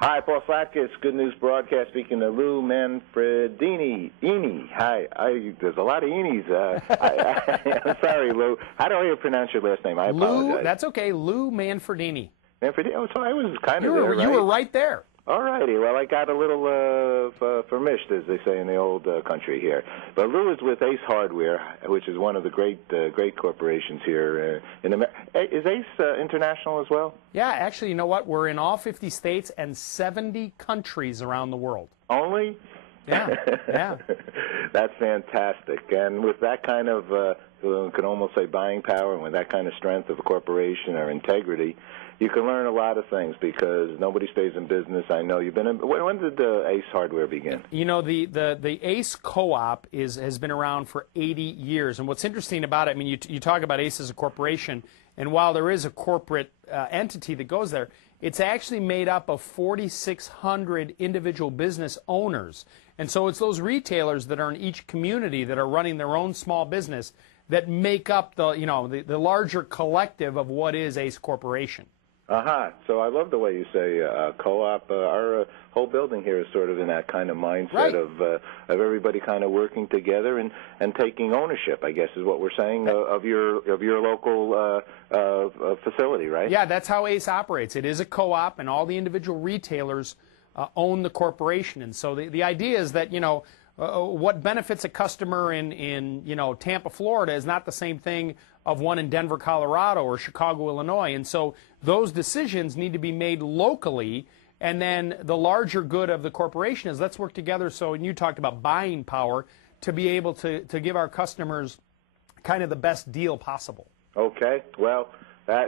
Hi, Paul Sackis, Good News Broadcast, speaking to Lou Manfredini. Hi. There's a lot of Eenies. I'm sorry, Lou. How do I pronounce your last name? I apologize. Lou, that's okay. Lou Manfredini. Manfredini? Oh, so I was kind of there, right? You were right there. All righty. Well, I got a little vermished, as they say in the old country here. But Lou is with Ace Hardware, which is one of the great corporations here in America. Is Ace international as well? Yeah, actually, you know what? We're in all 50 states and 70 countries around the world. Only? Yeah, yeah. That's fantastic. And with that kind of, you can almost say buying power, and with that kind of strength of a corporation or integrity, you can learn a lot of things because nobody stays in business. I know you've been in. When did Ace Hardware begin? You know, the Ace Co-op has been around for 80 years. And what's interesting about it, I mean, you talk about Ace as a corporation, and while there is a corporate entity that goes there, it's actually made up of 4,600 individual business owners. And so it's those retailers that are in each community that are running their own small business that make up the larger collective of what is Ace Corporation. So I love the way you say co-op. Our whole building here is sort of in that kind of mindset, right, of everybody kind of working together and taking ownership, I guess is what we're saying, of your local facility, right? Yeah, that's how Ace operates. It is a co-op, and all the individual retailers own the corporation. And so the idea is that, what benefits a customer in Tampa, Florida is not the same thing of one in Denver, Colorado, or Chicago, Illinois. And so those decisions need to be made locally, and then the larger good of the corporation is let's work together. So, and you talked about buying power, to be able to give our customers kind of the best deal possible. Okay, well,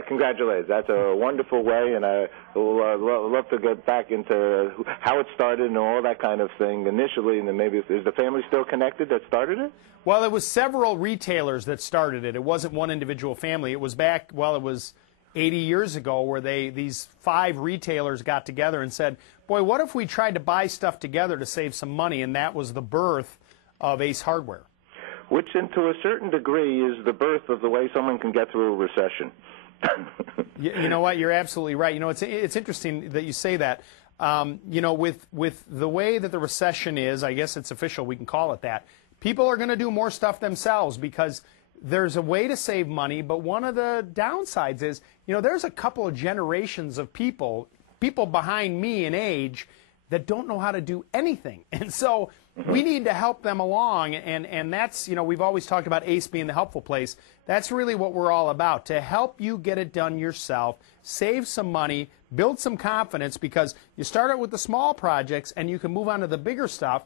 congratulations. That's a wonderful way, and I will love to get back into how it started and all that kind of thing initially, and then maybe is the family still connected that started it? Well, it was several retailers that started it. It wasn't one individual family. It was back, it was 80 years ago where these 5 retailers got together and said, boy, what if we tried to buy stuff together to save some money? And that was the birth of Ace Hardware. Which, and to a certain degree, is the birth of the way someone can get through a recession. You know what? You're absolutely right. It's interesting that you say that. With the way that the recession is, I guess it's official, we can call it that, people are going to do more stuff themselves because there's a way to save money, but one of the downsides is, there's a couple of generations of people behind me in age that don't know how to do anything. And so we need to help them along, and that's, we've always talked about Ace being the helpful place. That's really what we're all about, to help you get it done yourself, save some money, build some confidence, because you start out with the small projects and you can move on to the bigger stuff.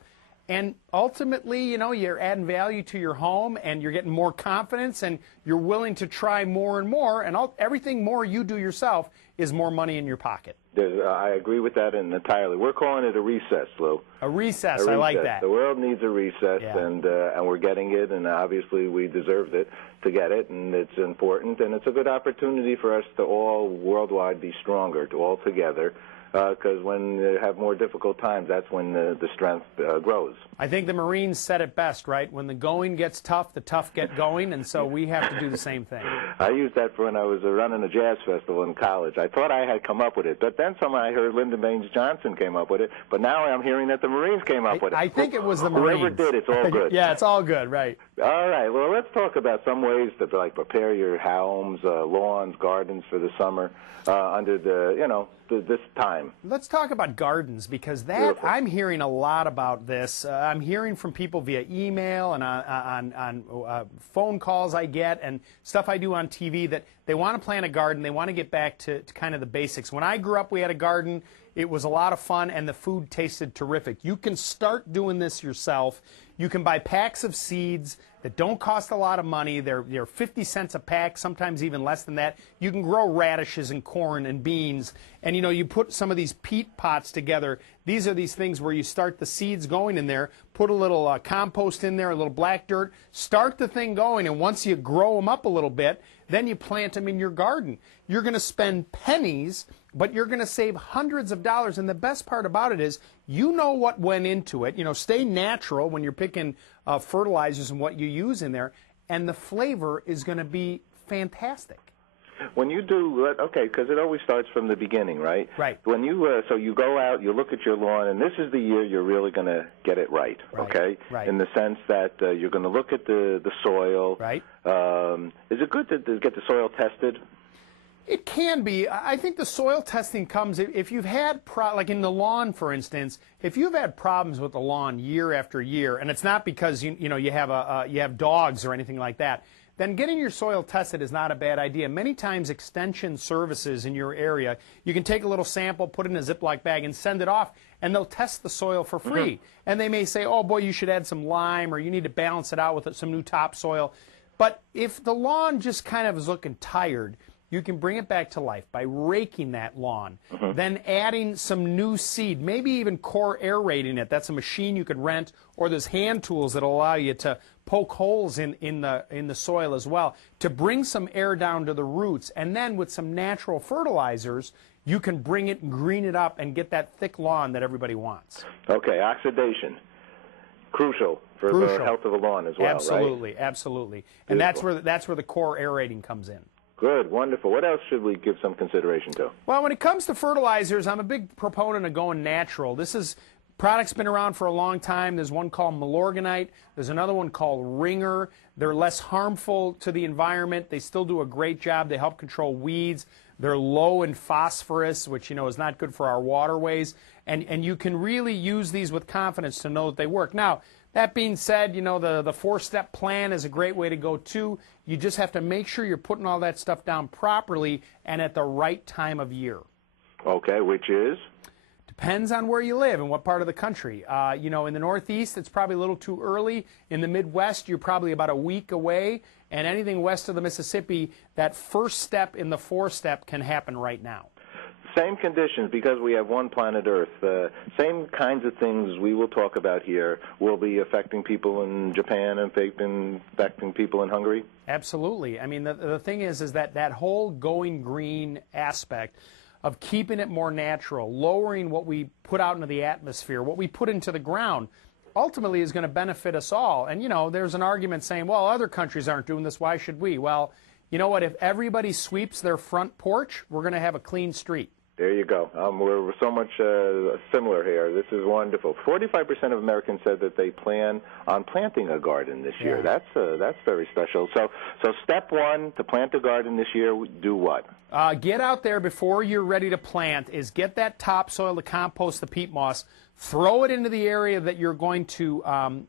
And ultimately, you're adding value to your home, and you're getting more confidence, and you're willing to try more and more, and everything more you do yourself is more money in your pocket. I agree with that entirely. We're calling it a recess, Lou. A recess. I like that. The world needs a recess, yeah, and we're getting it, and obviously we deserved it to get it, and it's important, and it's a good opportunity for us to all worldwide be stronger, to all together. Because when you have more difficult times, that's when the strength grows. I think the Marines said it best, right? When the going gets tough, the tough get going, and so we have to do the same thing. I used that for when I was running a jazz festival in college. I thought I had come up with it, but then I heard Lyndon Baines Johnson came up with it, but now I'm hearing that the Marines came up with it. I think it was the Marines. Whoever did, it's all good. Yeah, it's all good, right. All right, well, let's talk about some ways to prepare your homes, lawns, gardens for the summer under this time. Let's talk about gardens, because Beautiful. I'm hearing a lot about this. I'm hearing from people via email and on phone calls I get and stuff I do on TV that they want to plant a garden. They want to get back to kind of the basics. When I grew up, we had a garden. It was a lot of fun, and the food tasted terrific. You can start doing this yourself. You can buy packs of seeds that don't cost a lot of money. They're 50 cents a pack, sometimes even less than that. You can grow radishes and corn and beans. And, you put some of these peat pots together. These are these things where you start the seeds going in there, put a little compost in there, a little black dirt, start the thing going, and once you grow them up a little bit, then you plant them in your garden. You're going to spend pennies, but you're going to save hundreds of dollars. And the best part about it is you know what went into it. Stay natural when you're picking fertilizers and what you use in there, and the flavor is going to be fantastic. when you do, okay, because it always starts from the beginning, right? Right. When you, so you go out, you look at your lawn, and this is the year you're really going to get it right, okay? Right. In the sense that you're going to look at the soil. Right. Is it good to get the soil tested? It can be. I think the soil testing comes if you've had, like in the lawn, for instance, if you've had problems with the lawn year after year, and it's not because you have dogs or anything like that, then getting your soil tested is not a bad idea. Many times extension services in your area, you can take a little sample, put it in a Ziploc bag, and send it off, and they'll test the soil for free. And they may say, oh boy, you should add some lime, or you need to balance it out with some new topsoil. But if the lawn just kind of is looking tired, you can bring it back to life by raking that lawn, then adding some new seed, maybe even core aerating it. That's a machine you could rent, or there's hand tools that allow you to poke holes in the soil as well to bring some air down to the roots. And then with some natural fertilizers, you can bring it and green it up and get that thick lawn that everybody wants. Okay, oxidation, crucial for the health of a lawn as well, absolutely, right? Absolutely. And that's where the core aerating comes in. Good, wonderful. What else should we give some consideration to? Well, when it comes to fertilizers, I'm a big proponent of going natural. Product's been around for a long time. There's one called Milorganite. There's another one called Ringer. They're less harmful to the environment. They still do a great job. They help control weeds. They're low in phosphorus, which is not good for our waterways. And you can really use these with confidence to know that they work. Now, that being said, the four-step plan is a great way to go too. You just have to make sure you're putting all that stuff down properly and at the right time of year. Okay, which is? Depends on where you live and what part of the country. In the Northeast, it's probably a little too early. In the Midwest, you're probably about a week away. And anything west of the Mississippi, that first step in the four-step can happen right now. Same conditions, because we have one planet Earth. Same kinds of things we will talk about here will be affecting people in Japan and affecting people in Hungary? Absolutely. I mean, the thing is that whole going green aspect of keeping it more natural, lowering what we put out into the atmosphere, what we put into the ground, ultimately is going to benefit us all. And, there's an argument saying, well, other countries aren't doing this, why should we? Well, you know what? If everybody sweeps their front porch, we're going to have a clean street. There you go. We're so much similar here. This is wonderful. 45% of Americans said that they plan on planting a garden this year. That's very special. So step one to plant a garden this year, do what? Get out there before you're ready to plant. Is get that topsoil, the compost, the peat moss, throw it into the area that you're going to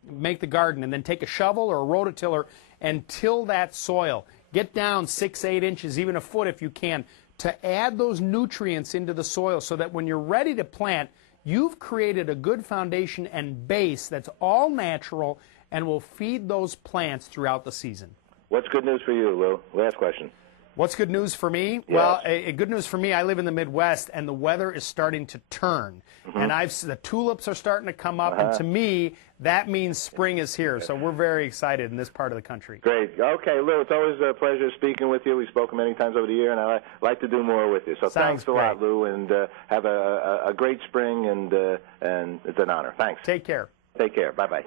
make the garden, and then take a shovel or a rototiller and till that soil. Get down 6-8 inches, even a foot if you can, to add those nutrients into the soil so that when you're ready to plant, you've created a good foundation and base that's all natural and will feed those plants throughout the season. What's good news for you, Lou? Last question. What's good news for me? Yes. Well, good news for me, I live in the Midwest, and the weather is starting to turn. And the tulips are starting to come up, and to me, that means spring is here. So we're very excited in this part of the country. Great. Okay, Lou, it's always a pleasure speaking with you. We've spoken many times over the year, and I like to do more with you. So thanks a lot, Lou, and have a great spring, and it's an honor. Thanks. Take care. Take care. Bye-bye.